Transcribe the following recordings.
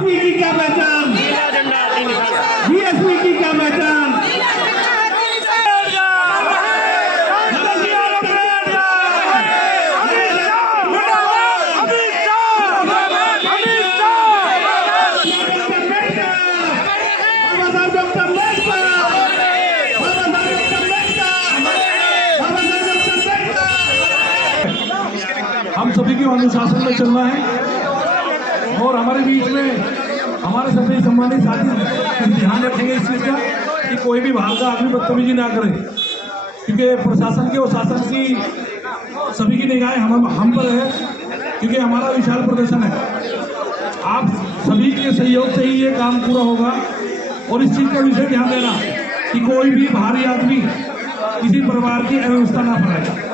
की क्या पहचान, बीएसपी की क्या पहचान, हम सभी के अनुशासन में चलना है और हमारे बीच में हमारे सभी सम्मानित साथी ध्यान रखेंगे इस चीज का कि कोई भी बाहर का आदमी बदतमीजी ना करे, क्योंकि प्रशासन की और शासन की सभी की निगाहें हम पर है, क्योंकि हमारा विशाल प्रदर्शन है। आप सभी के सहयोग से ही ये काम पूरा होगा और इस चीज का विशेष ध्यान देना कि कोई भी बाहरी आदमी किसी प्रकार की अव्यवस्था ना फैलाए।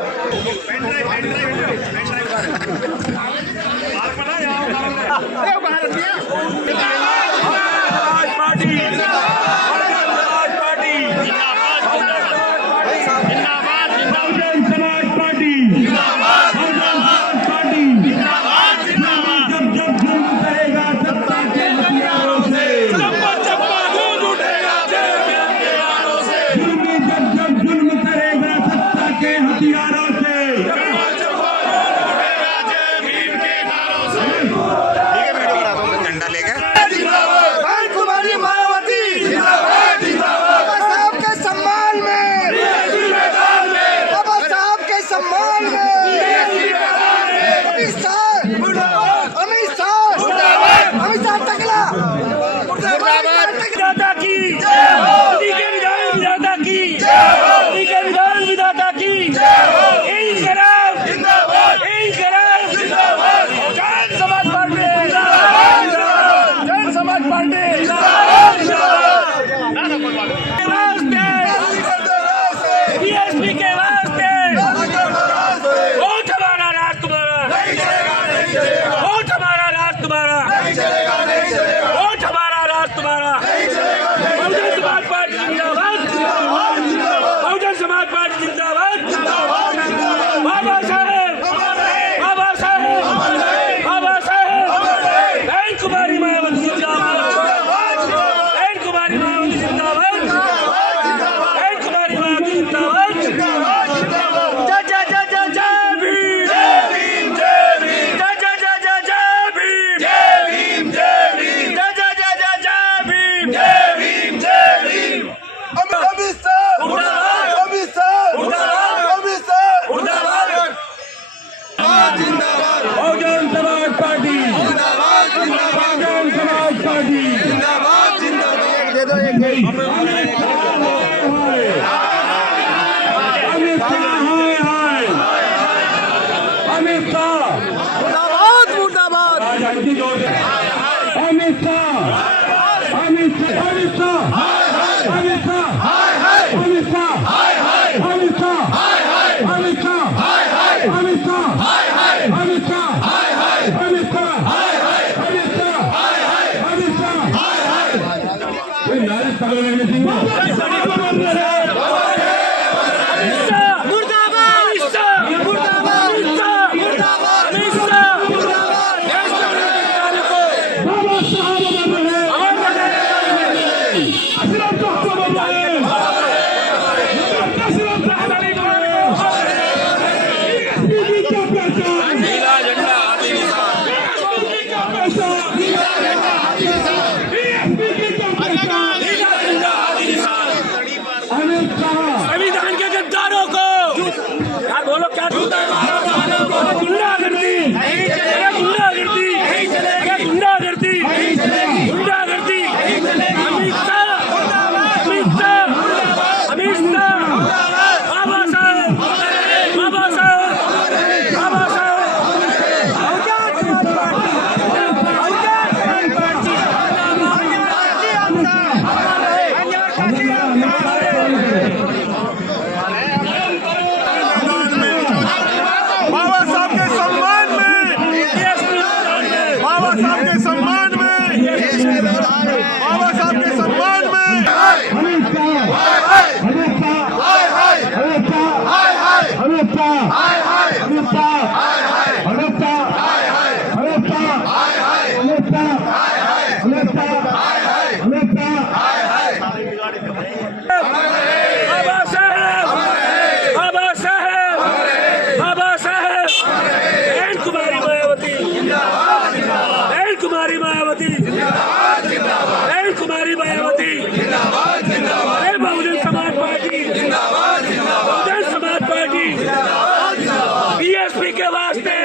मायावती जिंदाबाद जिंदाबाद, जय कुमारी मायावती जिंदाबाद जिंदाबाद, जय बहुजन समाज पार्टी जिंदाबाद जिंदाबाद, बहुजन समाज पार्टी जिंदाबाद जिंदाबाद, बीएसपी के वास्ते,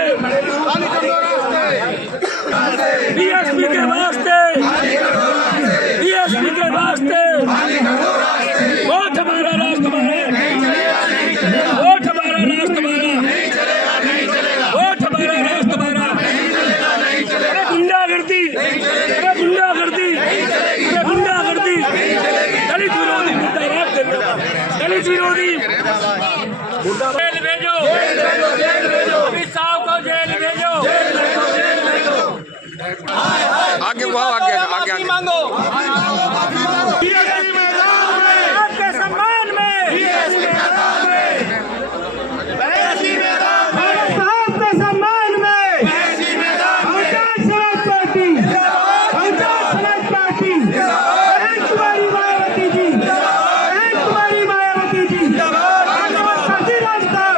बीएसपी के वास्ते, बीएसपी के वास्ते, वोट हमारा राष्ट्र हमारा, वोट हमारा राष्ट्र हमारा, वोट हमारा राष्ट्र हमारा। अरे गुंडागर्दी, अरे गुंडागर्दी, अरे गुंडागर्दी, दलित विरोधी मुर्दाबाद, दलित विरोधी जेल भेजो, अमित शाह को जेल भेजो, आगे वो आगे आगे आगे मांगो आपके सम्मान में, आपके सम्मान में, बहुजन समाज पार्टी, बहुजन समाज पार्टी, जय कुमारी मायावती जी, जय कुमारी मायावती जी, काशीराम साहब,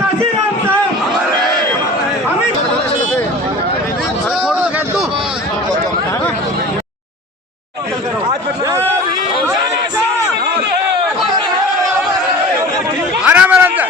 काशीराम साहब, अमित आराम आराम से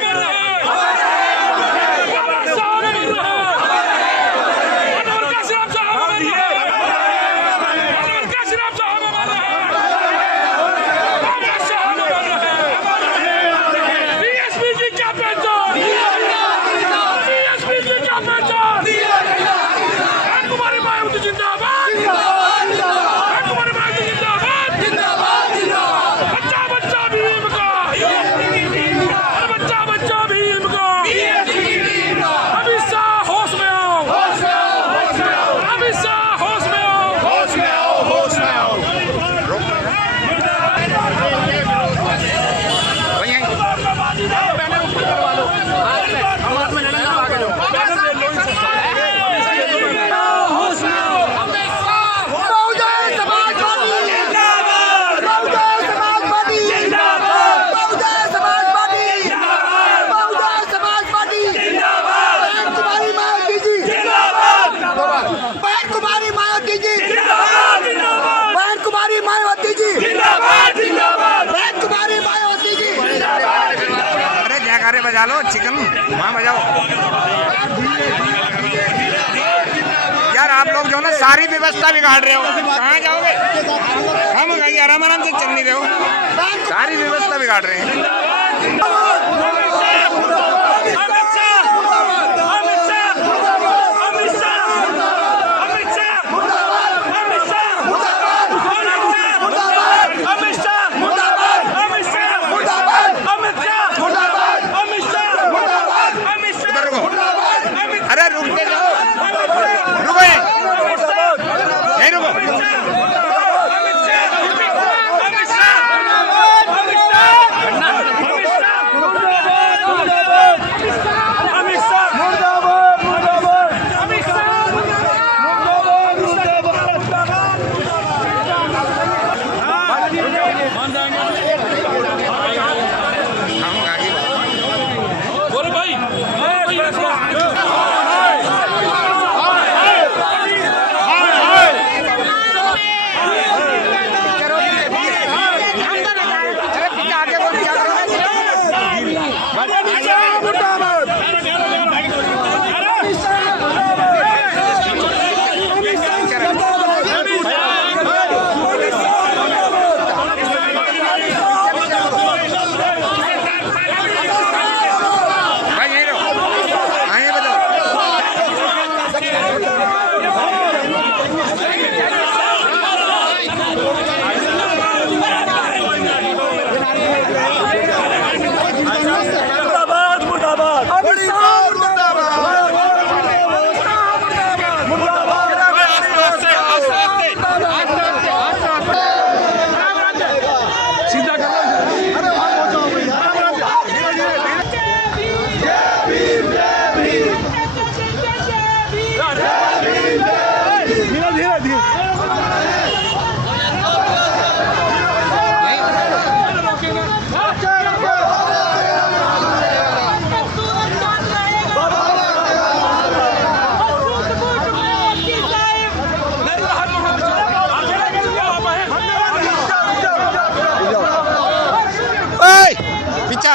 बजा लो चिकन वहाँ बजाओ यार। आप लोग जो ना सारी व्यवस्था बिगाड़ रहे हो, कहाँ जाओगे? हम आराम आराम से चल नहीं रहे हो, सारी व्यवस्था बिगाड़ रहे हैं।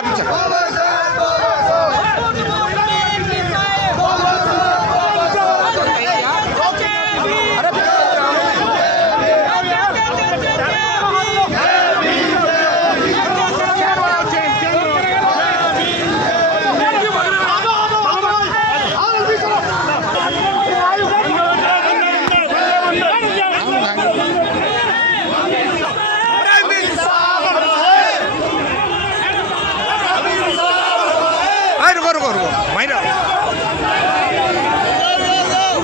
पीछे रुको वहीं रहो,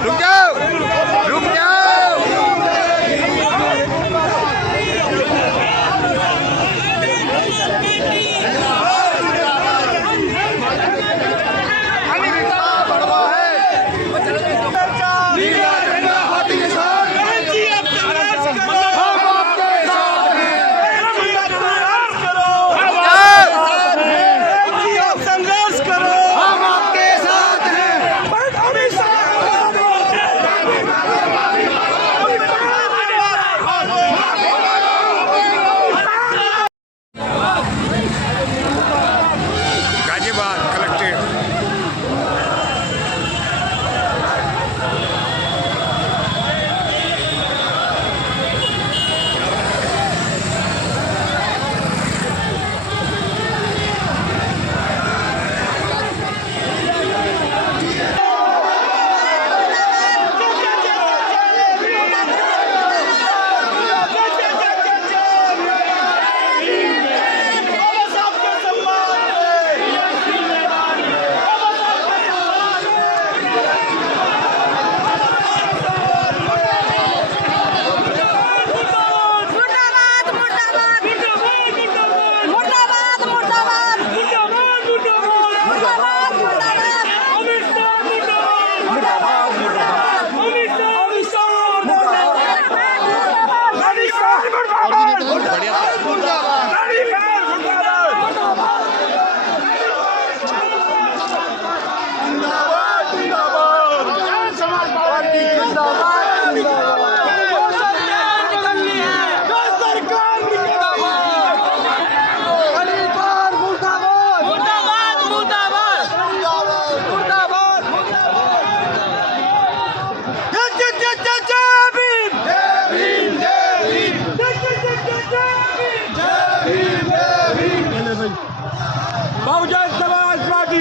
रुक जाओ। Ghaziabad collectorate. Bahujan Samaj party,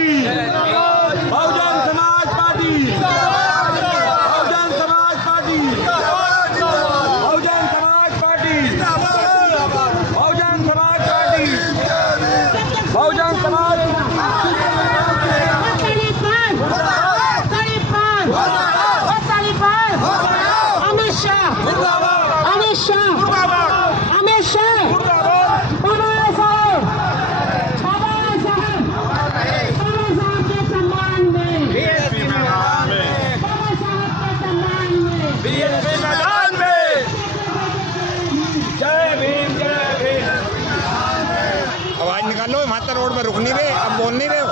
Bahujan Samaj party, Bahujan Samaj party, Bahujan Samaj party, Bahujan Samaj party, Bahujan Samaj Amit Shah आवाज निकालो, माता रोड में रुक नहीं रहे, अब बोल नहीं रहे हो।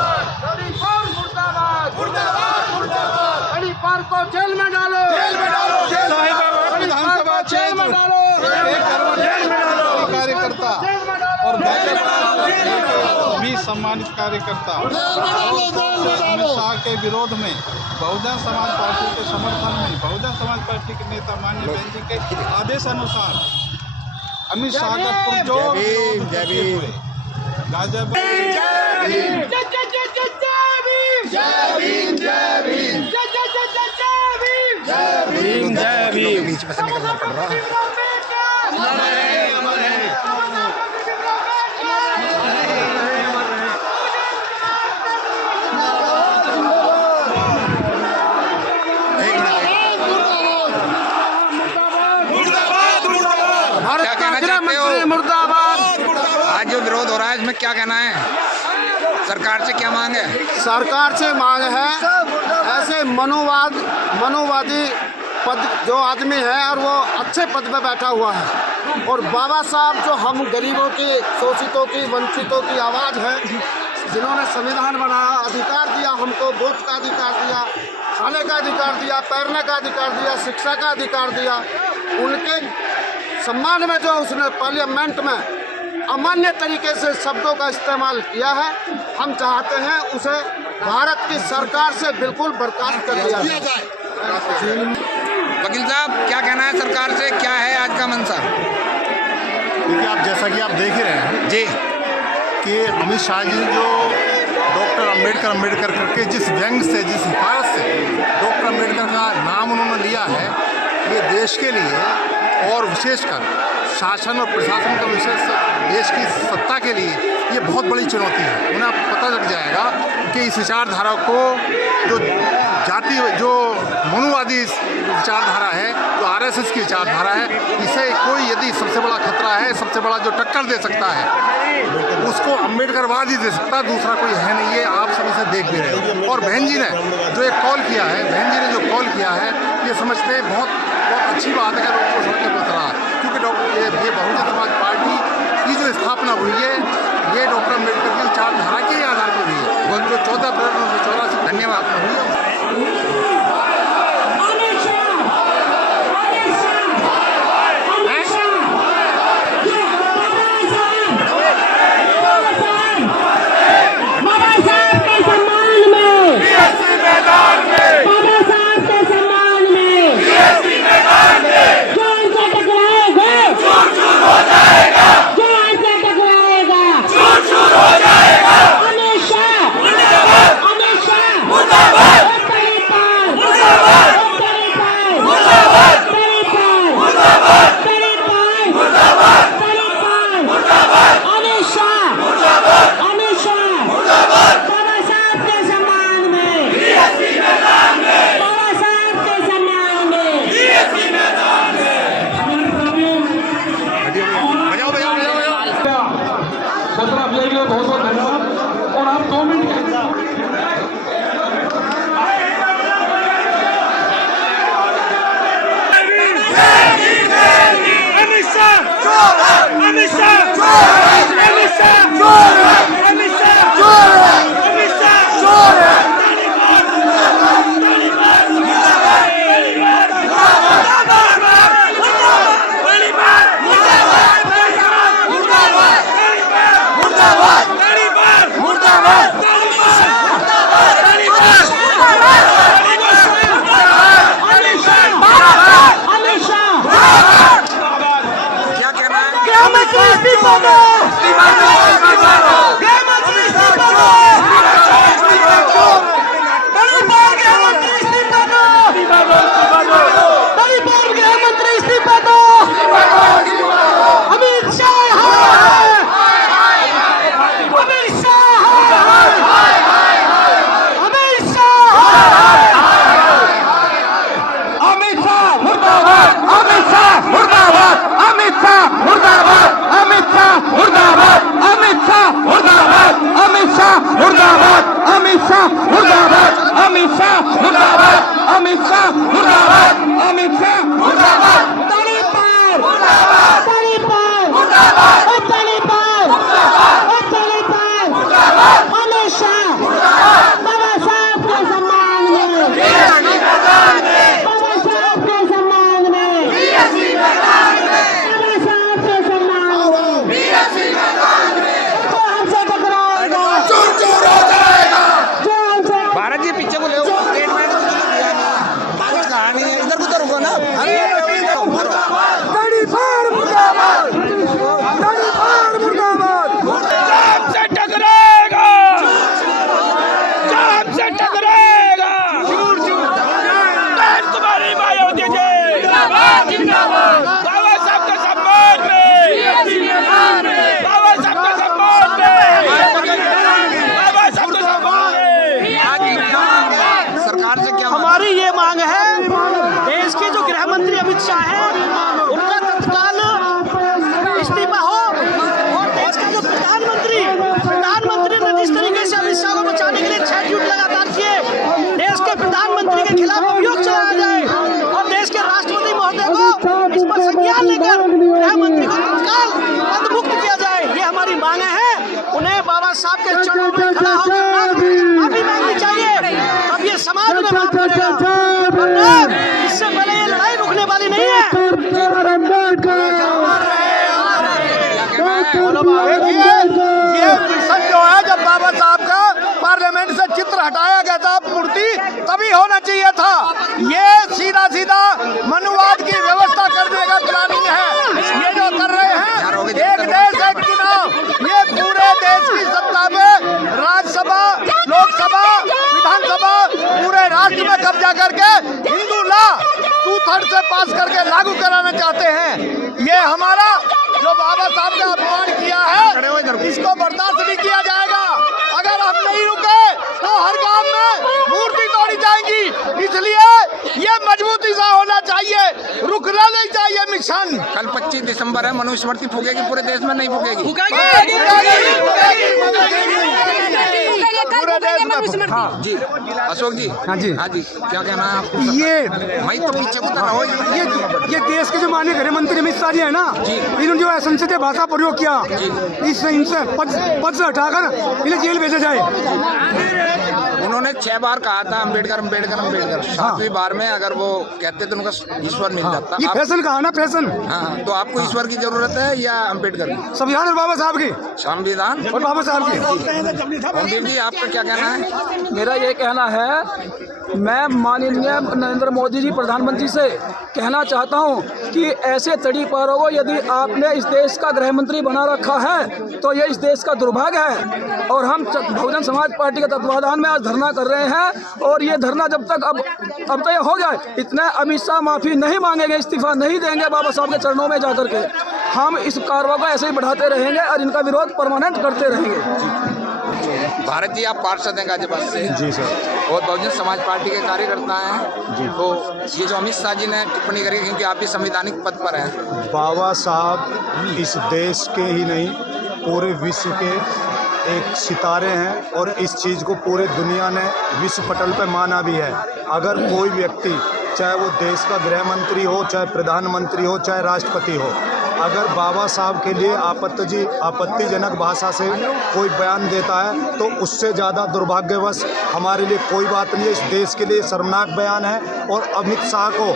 को जेल में डालो, विधानसभा जेल में डालो, कार्यकर्ता और भी सम्मानित कार्यकर्ता अमित शाह के विरोध में बहुजन समाज पार्टी के समर्थन में बहुजन समाज पार्टी के नेता माननीय बहन जी के आदेश अनुसार अमित शाह का पुरजोर बीच में से निकलना पड़ रहा है। मुर्दाबाद। आज जो विरोध हो रहा है इसमें क्या कहना है? सरकार से क्या मांग है? सरकार से मांग है ऐसे मनोवादी पद जो आदमी है और वो अच्छे पद पे बैठा हुआ है, और बाबा साहब जो हम गरीबों की, शोषितों की, वंचितों की आवाज़ है, जिन्होंने संविधान बनाया, अधिकार दिया हमको, वोट का अधिकार दिया, खाने का अधिकार दिया, पैरने का अधिकार दिया, शिक्षा का अधिकार दिया, उनके सम्मान में जो उसने पार्लियामेंट में अमान्य तरीके से शब्दों का इस्तेमाल किया है। हम चाहते हैं उसे भारत की सरकार से बिल्कुल बर्खास्त कर दिया जाए। वकील साहब, क्या कहना है सरकार से, क्या है आज का मंशा? देखिए, आप जैसा कि आप देख ही रहे हैं जी कि अमित शाह जी जो डॉक्टर अम्बेडकर करके जिस व्यंग से, जिस हिफाजत से डॉक्टर अम्बेडकर का नाम उन्होंने लिया है, ये देश के लिए और विशेषकर शासन और प्रशासन का विशेष देश की सत्ता के लिए ये बहुत बड़ी चुनौती है। उन्हें पता लग जाएगा कि इस विचारधारा को जो मनुवादी विचारधारा है, जो आरएसएस की विचारधारा है, इसे कोई यदि सबसे बड़ा खतरा है, सबसे बड़ा जो टक्कर दे सकता है, उसको अम्बेडकरवाद ही दे सकता है, दूसरा कोई है नहीं। ये आप सभी से देख भी रहे हो। और बहन जी ने जो एक कॉल किया है, ये समझते हैं बहुत अच्छी बात है कि लोगों को सड़कें पर उतरा, क्योंकि ये बहुजन समाज पार्टी की जो स्थापना हुई है, ये डॉक्टर अम्बेडकर की विचारधारा के आधार पर हुई है, जो 14 अप्रैल 1984 धन्यवाद हुई है। बहुत बहुत धन्यवाद। और आप 2 मिनट हमारी ये मांग है, देश के जो गृह मंत्री अमित शाह हैं, उनका तत्काल इस्तीफा हो और देश का जो प्रधानमंत्री ने जिस तरीके से अमित शाह को बचाने के लिए 6 ट्वीट लगातार किए, देश के प्रधानमंत्री के खिलाफ अभियोग चलाया जाए और देश के राष्ट्रपति महोदय को इस पर संज्ञान लेकर गृह मंत्री को तत्काल पदमुक्त किया जाए। ये हमारी मांग है। उन्हें बाबा साहब के चरणों में खड़ा होकर माफी मांगनी चाहिए, तब ये समाज में माफ करेगा। इससे पहले ये लड़ाई रुकने वाली नहीं है। देखिए ये मिशन जो है, जब बाबा साहब का पार्लियामेंट से चित्र हटाया गया था, मूर्ति, तभी होना चाहिए था। ये सीधा सीधा मनुवाद की व्यवस्था करने का प्लानिंग है। ये जो कर रहे हैं, एक देश एक चुनाव, ये पूरे देश की सत्ता में राज्यसभा, लोकसभा, विधानसभा, पूरे राष्ट्र में कब्जा करके हिंदू लॉ 2/3 से पास करके लागू कराना चाहते हैं। ये हमारा जो बाबा साहब ने अपमान किया है, इसको बर्दाश्त नहीं किया जाएगा। अगर हम नहीं रुके तो हर गांव में मूर्ति तोड़ी जाएंगी। इसलिए ये मजबूती से होना चाहिए, रुकना नहीं चाहिए मिशन। कल 25 दिसंबर है, मनुस्मृति फूकेगी पूरे देश में, नहीं फूकेगी? पूरे देश में। हाँ जी अशोक जी। हाँ जी, हाँ जी, क्या कहना है आपको? ये मैं तो पीछे को रहा हूँ। ये देश के जो माननीय गृह मंत्री अमित शाह जी है ना, इन्होंने जो असंसदीय भाषा प्रयोग किया, इनसे पद से हटाकर इन्हें जेल भेजा जाए। उन्होंने 6 बार कहा था अम्बेडकर अम्बेडकर अम्बेडकर। 7वीं बार में अगर वो कहते तो उनका ईश्वर मिल जाता। ये फैशन कहा ना, फैशन। हाँ, तो आपको ईश्वर की जरूरत है या अम्बेडकर की? संविधान और बाबा साहब की। संविधान और बाबा साहब की। ओमदीप जी, आपका क्या कहना है? मेरा ये कहना है, मैं माननीय नरेंद्र मोदी जी प्रधानमंत्री से कहना चाहता हूं कि ऐसे तड़ीपारों को यदि आपने इस देश का गृह मंत्री बना रखा है तो ये इस देश का दुर्भाग्य है। और हम बहुजन समाज पार्टी के तत्वाधान में आज धरना कर रहे हैं, और ये धरना जब तक अब तक हो जाए, इतने अमित शाह माफ़ी नहीं मांगेंगे, इस्तीफा नहीं देंगे बाबा साहब के चरणों में जाकर के, हम इस कार्रवाई को ऐसे ही बढ़ाते रहेंगे और इनका विरोध परमानेंट करते रहेंगे। भारत जी, आप पार्षद हैं गाजीपुर से? जी सर। और बहुजन समाज पार्टी के कार्यकर्ता हैं जी। तो ये जो अमित शाह जी ने टिप्पणी करी, क्योंकि आप भी संवैधानिक पद पर हैं। बाबा साहब इस देश के ही नहीं, पूरे विश्व के एक सितारे हैं, और इस चीज़ को पूरे दुनिया ने विश्व पटल पर माना भी है। अगर कोई व्यक्ति, चाहे वो देश का गृह मंत्री हो, चाहे प्रधानमंत्री हो, चाहे राष्ट्रपति हो, अगर बाबा साहब के लिए आपत्तिजनक भाषा से कोई बयान देता है तो उससे ज़्यादा दुर्भाग्यवश हमारे लिए कोई बात नहीं है। इस देश के लिए शर्मनाक बयान है। और अमित शाह को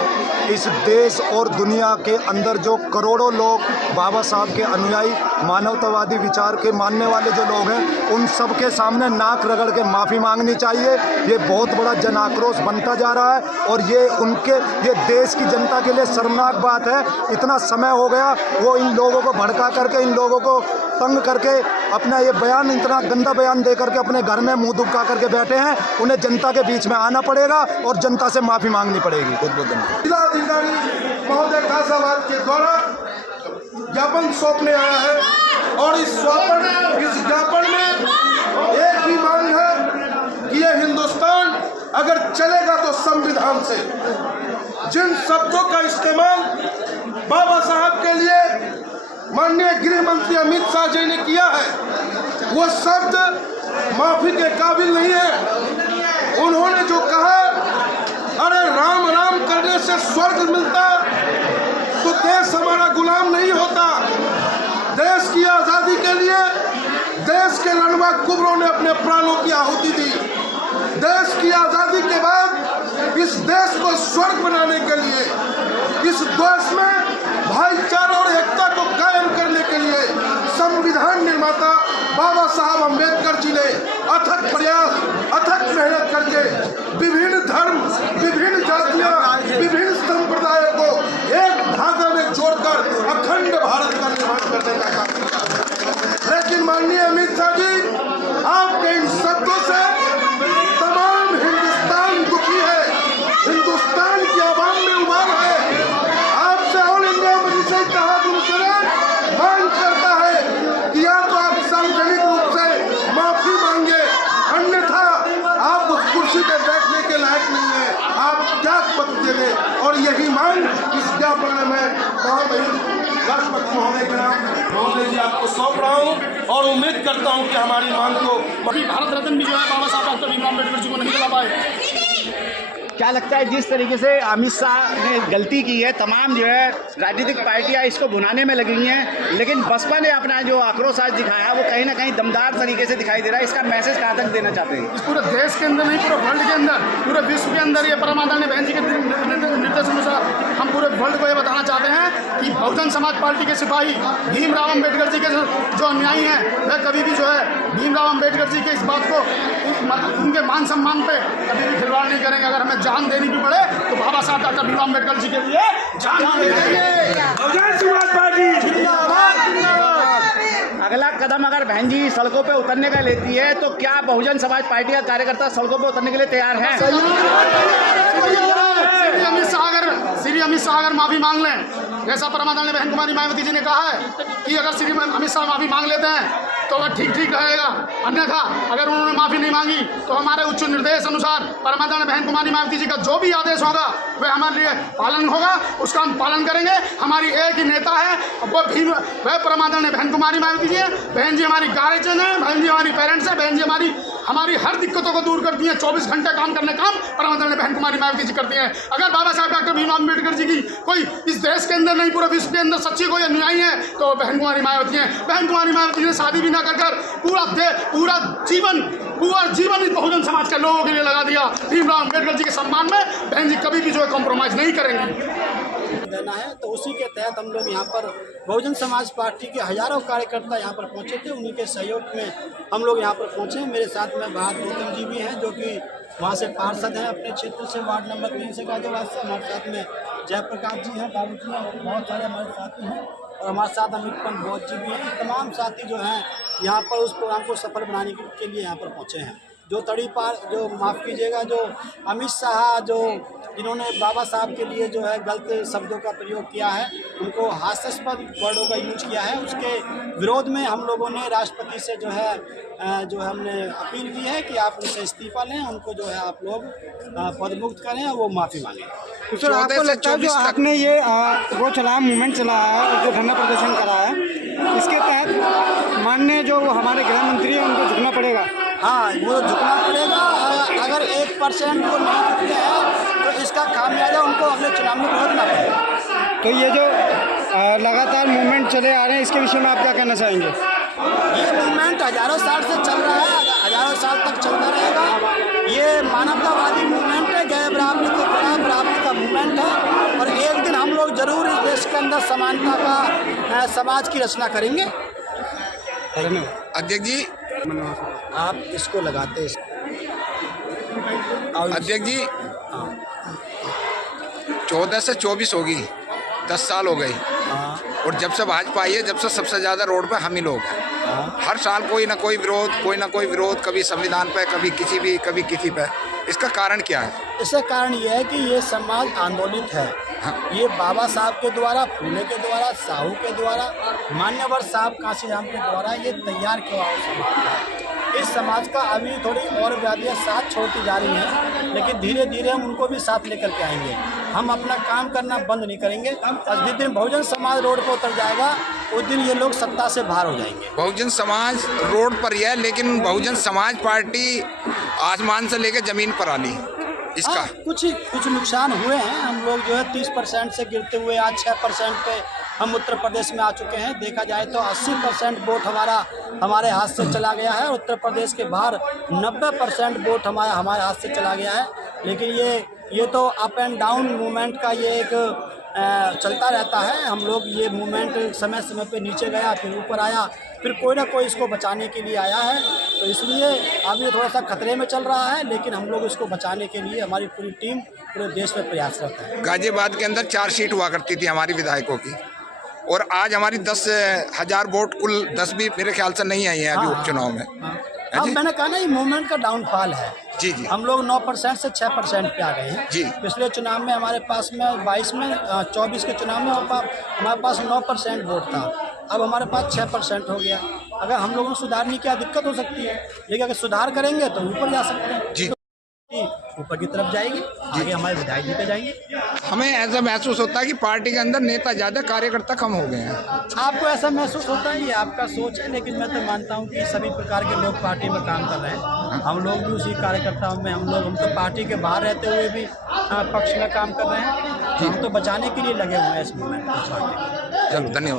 इस देश और दुनिया के अंदर जो करोड़ों लोग बाबा साहब के अनुयायी, मानवतावादी विचार के मानने वाले जो लोग हैं, उन सब के सामने नाक रगड़ के माफ़ी मांगनी चाहिए। ये बहुत बड़ा जन आक्रोश बनता जा रहा है, और ये देश की जनता के लिए शर्मनाक बात है। इतना समय हो गया वो इन लोगों को भड़का करके, इन लोगों को तंग करके अपना ये बयान, इतना गंदा बयान दे करके अपने घर में मुंह दुबका करके बैठे हैं। उन्हें जनता के बीच में आना पड़ेगा और जनता से माफ़ी मांगनी पड़ेगी। बहुत बहुत धन्यवाद। जिलाधिकारी महोदय खासाबाद के द्वारा ज्ञापन सौंपने आया है, और इस ज्ञापन में एक ही मांग है कि ये हिंदुस्तान अगर चलेगा तो संविधान से। जिन शब्दों का इस्तेमाल बाबा साहब के लिए माननीय गृह मंत्री अमित शाह जी ने किया है, वो शब्द माफी के काबिल नहीं है। उन्होंने जो कहा, अरे राम राम करने से स्वर्ग मिलता, तो देश हमारा गुलाम नहीं होता। देश की आज़ादी के लिए देश के लड़वा कुबरों ने अपने प्राणों की आहुति दी। देश की आज़ादी के बाद इस देश को स्वर्ग बनाने के लिए, इस देश में भाईचारा और एकता को कायम करने के लिए संविधान निर्माता बाबा साहब अम्बेडकर जी ने अथक प्रयास, अथक मेहनत करके विभिन्न धर्म, विभिन्न जातियां, विभिन्न संप्रदायों को एक धागा में जोड़कर अखंड भारत का निर्माण करने का काम किया। लेकिन माननीय अमित शाह जी, आपके इन शब्दों से तमाम हिंदुस्तान दुखी है, हिंदुस्तान की आवाम में उबाल है। आपसे ऑल इंडिया मजलिस इत्तेहाद मांग करता है कि या तो आप सार्वजनिक रूप से माफी मांगे, अन्यथा आप उस कुर्सी पे बैठने के लायक नहीं है, आप त्याग पत्र दे दें। और यही मांग इस ज्ञापन में राष्ट्रपति महोदय के नाम महोदय जी आपको सौंप रहा हूँ, और उम्मीद करता हूँ कि हमारी मांग को भारत रत्न भी जो है बाबा साहब डॉक्टर भीमराव अम्बेडकर जी को नहीं दिला पाए। क्या लगता है जिस तरीके से अमित शाह ने गलती की है, तमाम जो है राजनीतिक पार्टियां इसको भुनाने में लगी हैं, लेकिन बसपा ने अपना जो आक्रोश आज दिखाया वो कहीं ना कहीं दमदार तरीके से दिखाई दे रहा है। इसका मैसेज कहाँ तक देना चाहते हैं? इस पूरे देश के अंदर नहीं, पूरे वर्ल्ड के अंदर, पूरे विश्व के अंदर ये परम आदरणीय बहन जी के निर्देश अनुसार हम हम पूरे वर्ल्ड को ये बताना चाहते हैं कि बहुजन समाज पार्टी के सिपाही भीमराव अम्बेडकर जी के जो अन्यायी हैं वह कभी भी जो है भीमराव अम्बेडकर जी के इस बात को उनके मान सम्मान पे कभी भी खिलवाड़ नहीं करेंगे। अगर हमें जान देनी भी पड़े तो बाबा साहब डॉक्टर भीमराव अम्बेडकर जी के लिए जान दे देंगे। बहुजन समाज पार्टी अगला कदम अगर बहन जी सड़कों पे उतरने का लेती है तो क्या बहुजन समाज पार्टी का कार्यकर्ता सड़कों पे उतरने के लिए तैयार हैं? श्री अमित शाह अगर माफी मांग लें, जैसा परमादरणीय बहन कुमारी मायावती जी ने कहा है कि अगर श्री अमित शाह माफी मांग लेते हैं तो वह ठीक रहेगा, अन्यथा अगर उन्होंने माफी नहीं मांगी तो हमारे उच्च निर्देश अनुसार परमादरणीय बहन कुमारी मायावती जी का जो भी आदेश होगा वह हमारे लिए पालन होगा, उसका हम पालन करेंगे। हमारी एक ही नेता है, वह परमादरणीय बहन कुमारी मायावती जी है। बहन जी हमारी गार्जियन है, बहन जी हमारी पेरेंट्स है, बहन जी हमारी हर दिक्कतों को दूर करती हैं। 24 घंटे काम करने काम परमादरणीय बहन कुमारी मायावती जी करती हैं। अगर बाबा साहब डॉक्टर भीमराव अम्बेडकर जी की कोई इस देश के अंदर नहीं, पूरे विश्व के अंदर सच्ची कोई अन्यायी है तो बहन कुमारी मायावती हैं। बहन कुमारी मायावती ने शादी भी ना कर पूरा जीवन इस बहुजन समाज के लोगों के लिए लगा दिया। भीमराव अम्बेडकर जी के सम्मान में बहन जी कभी भी जो है कॉम्प्रोमाइज नहीं करेंगी। देना है तो उसी के तहत हम लोग यहाँ पर बहुजन समाज पार्टी के हजारों कार्यकर्ता यहाँ पर पहुँचे थे। उन्हीं के सहयोग में हम लोग यहाँ पर पहुँचे। मेरे साथ में भारत गौतम जी भी हैं जो कि वहाँ से पार्षद हैं अपने क्षेत्र से, वार्ड नंबर 3 से गाजियाबाद से। हमारे साथ में जयप्रकाश जी हैं, बाबू जी हैं, बहुत सारे हमारे साथी हैं और हमारे साथ अमित पंत बौद्ध जी भी हैं। तमाम साथी जो हैं यहाँ पर उस प्रोग्राम को सफल बनाने के लिए यहाँ पर पहुँचे हैं। जो तड़ी पार जो माफ़ कीजिएगा जो अमित शाह जो जिन्होंने बाबा साहब के लिए जो है गलत शब्दों का प्रयोग किया है, उनको हास्यास्पद वर्डों का यूज किया है, उसके विरोध में हम लोगों ने राष्ट्रपति से जो हमने अपील की है कि आप उनसे इस्तीफा लें, उनको जो है आप लोग पदमुक्त करें और वो माफ़ी मांगें। तो सर आपको लगता है जो आपने ये वो चलाया मूवमेंट चलाया है, जो धरना प्रदर्शन करा है, इसके तहत माननीय जो हमारे गृह मंत्री हैं उनको झुकना पड़ेगा? हाँ, वो झुकना पड़ेगा। अगर 1% को नहीं झुकते हैं तो इसका खामियाजा उनको अगले चुनाव में भुगतना पड़ेगा। तो ये जो लगातार मूवमेंट चले आ रहे हैं इसके विषय में आप क्या कहना चाहेंगे? ये मूवमेंट हजारों साल से चल रहा है, हजारों साल तक चलता रहेगा। ये मानवतावादी मूवमेंट है, गैर बराबरी के खिलाफ बराबरी का मूवमेंट है और एक दिन हम लोग जरूर इस देश के अंदर समानता का समाज की रचना करेंगे। अध्यक्ष जी, आप इसको लगाते अध्यक्ष जी 14 से 24 होगी, 10 साल हो गए और जब से भाजपा आई है जब से सबसे ज़्यादा रोड पे हम ही लोग हैं। हर साल कोई ना कोई विरोध, कभी संविधान पे, कभी किसी पे। इसका कारण क्या है? इसका कारण ये है कि ये समाज आंदोलित है। ये बाबा साहब के द्वारा, फूले के द्वारा, साहू के द्वारा, मान्यवर साहब काशीराम के द्वारा ये तैयार किया हुआ समाज है। इस समाज का अभी थोड़ी और व्याधियाँ साथ छोड़ती जा रही हैं, लेकिन धीरे धीरे हम उनको भी साथ लेकर के आएंगे। हम अपना काम करना बंद नहीं करेंगे और जिस दिन बहुजन समाज रोड पर उतर जाएगा उस दिन ये लोग सत्ता से बाहर हो जाएंगे। बहुजन समाज रोड पर ही है, लेकिन बहुजन समाज पार्टी आसमान से लेकर जमीन पर आनी इसका कुछ नुकसान हुए हैं। हम लोग जो है 30% से गिरते हुए आज 6% पे हम उत्तर प्रदेश में आ चुके हैं। देखा जाए तो 80% वोट हमारे हाथ से चला गया है। उत्तर प्रदेश के बाहर 90% वोट हमारे हाथ से चला गया है। लेकिन ये तो अप एंड डाउन मूवमेंट का ये एक चलता रहता है। हम लोग ये मूवमेंट समय समय पे नीचे गया, फिर ऊपर आया, फिर कोई ना कोई इसको बचाने के लिए आया है। तो इसलिए अब ये थोड़ा सा खतरे में चल रहा है, लेकिन हम लोग इसको बचाने के लिए हमारी पूरी टीम पूरे देश में प्रयासरत है। गाजियाबाद के अंदर 4 सीट हुआ करती थी हमारी विधायकों की और आज हमारी 10,000 वोट कुल 10 भी मेरे ख्याल से नहीं आई है अभी उपचुनाव में। अब मैंने कहा ना ये मूवमेंट का डाउनफॉल है। जी। हम लोग 9% से 6% पे आ गए हैं। जी। पिछले चुनाव में हमारे पास में 24 के चुनाव में हमारे पास 9% वोट था, अब हमारे पास 6% हो गया। अगर हम लोगों को सुधारने की क्या दिक्कत हो सकती है, लेकिन अगर सुधार करेंगे तो ऊपर जा सकते हैं। जी। ऊपर की तरफ जाएगी, आगे हमारे विधायक जीते जाएंगे। हमें ऐसा महसूस होता है कि पार्टी के अंदर नेता ज़्यादा, कार्यकर्ता कम हो गए हैं। आपको ऐसा महसूस होता है, ये आपका सोच है, लेकिन मैं तो मानता हूँ कि सभी प्रकार के लोग पार्टी में काम कर रहे हैं। हम लोग भी उसी कार्यकर्ताओं में हम तो पार्टी के बाहर रहते हुए भी पक्ष में काम कर रहे हैं। हम तो बचाने के लिए लगे हुए हैं इस मूवमेंट को। चलो, धन्यवाद।